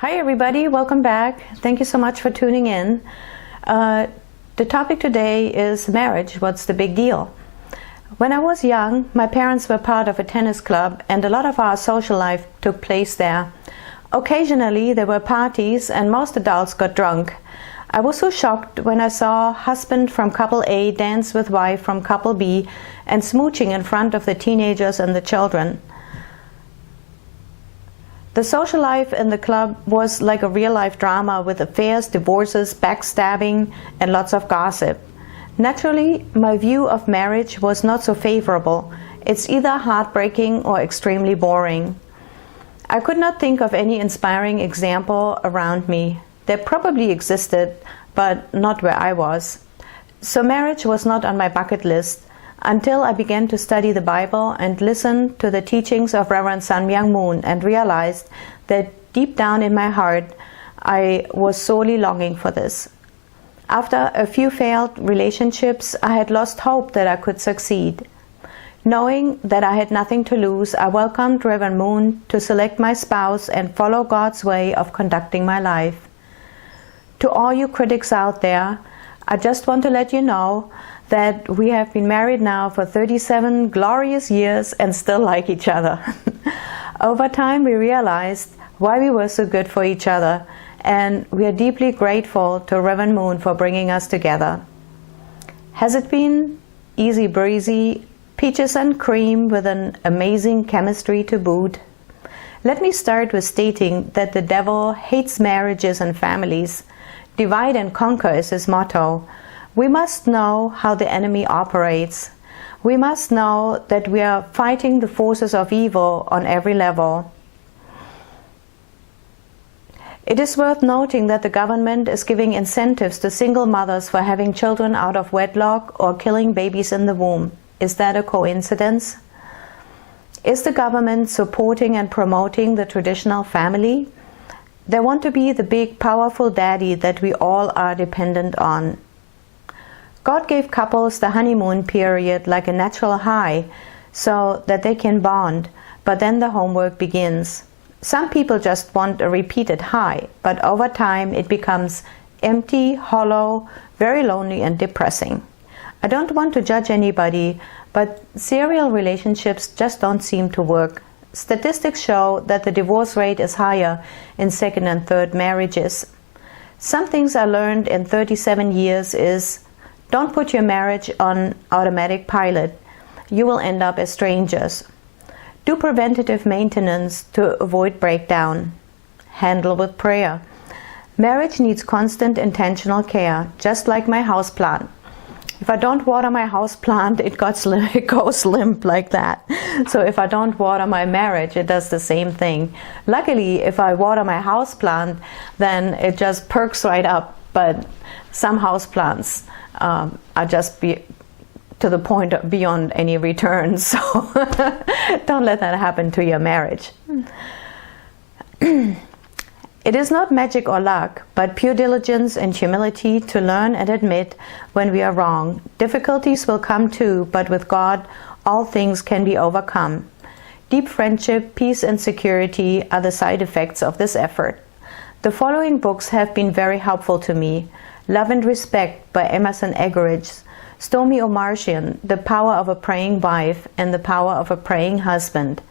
Hi everybody, welcome back. Thank you so much for tuning in. The topic today is marriage. What's the big deal? When I was young, my parents were part of a tennis club and a lot of our social life took place there. Occasionally there were parties and most adults got drunk. I was so shocked when I saw husband from couple A dance with wife from couple B and smooching in front of the teenagers and the children. The social life in the club was like a real-life drama with affairs, divorces, backstabbing, and lots of gossip. Naturally, my view of marriage was not so favorable. It's either heartbreaking or extremely boring. I could not think of any inspiring example around me. There probably existed, but not where I was. So marriage was not on my bucket list until I began to study the Bible and listen to the teachings of Reverend Sun Myung Moon and realized that deep down in my heart I was sorely longing for this. After a few failed relationships, I had lost hope that I could succeed. Knowing that I had nothing to lose, I welcomed Reverend Moon to select my spouse and follow God's way of conducting my life. To all you critics out there, I just want to let you know that we have been married now for 37 glorious years and still like each other. Over time we realized why we were so good for each other, and we are deeply grateful to Reverend Moon for bringing us together. Has it been easy breezy, peaches and cream with an amazing chemistry to boot? Let me start with stating that the devil hates marriages and families. Divide and conquer is his motto. We must know how the enemy operates. We must know that we are fighting the forces of evil on every level. It is worth noting that the government is giving incentives to single mothers for having children out of wedlock or killing babies in the womb. Is that a coincidence? Is the government supporting and promoting the traditional family? They want to be the big, powerful daddy that we all are dependent on. God gave couples the honeymoon period like a natural high so that they can bond, but then the homework begins. Some people just want a repeated high, but over time it becomes empty, hollow, very lonely and depressing. I don't want to judge anybody, but serial relationships just don't seem to work. Statistics show that the divorce rate is higher in second and third marriages. Some things I learned in 37 years is: don't put your marriage on automatic pilot. You will end up as strangers. Do preventative maintenance to avoid breakdown. Handle with prayer. Marriage needs constant intentional care, just like my house plant. If I don't water my house plant, it goes limp like that. So if I don't water my marriage, it does the same thing. Luckily, if I water my house plant, then it just perks right up. But some house plants are just to the point of beyond any return. So don't let that happen to your marriage. It is not magic or luck, but pure diligence and humility to learn and admit when we are wrong. Difficulties will come too, but with God, all things can be overcome. Deep friendship, peace and security are the side effects of this effort. The following books have been very helpful to me: Love and Respect by Emerson Eggerichs, Stormy Omartian, The Power of a Praying Wife and The Power of a Praying Husband.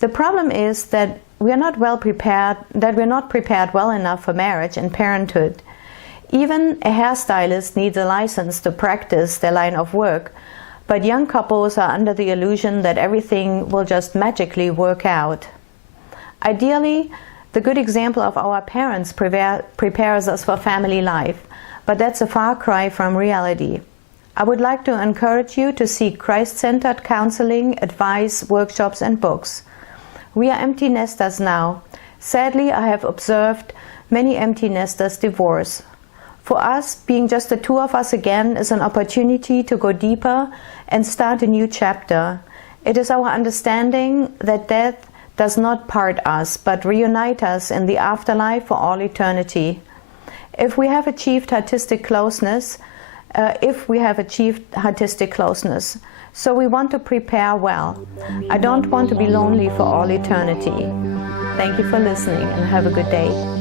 The problem is that we're not prepared well enough for marriage and parenthood. Even a hairstylist needs a license to practice their line of work, but young couples are under the illusion that everything will just magically work out. Ideally, the good example of our parents prepares us for family life, but that's a far cry from reality. I would like to encourage you to seek Christ-centered counseling, advice, workshops and books. We are empty nesters now. Sadly, I have observed many empty nesters divorce. For us, being just the two of us again is an opportunity to go deeper and start a new chapter. It is our understanding that death does not part us, but reunite us in the afterlife for all eternity. If we have achieved artistic closeness, so we want to prepare well. I don't want to be lonely for all eternity. Thank you for listening and have a good day.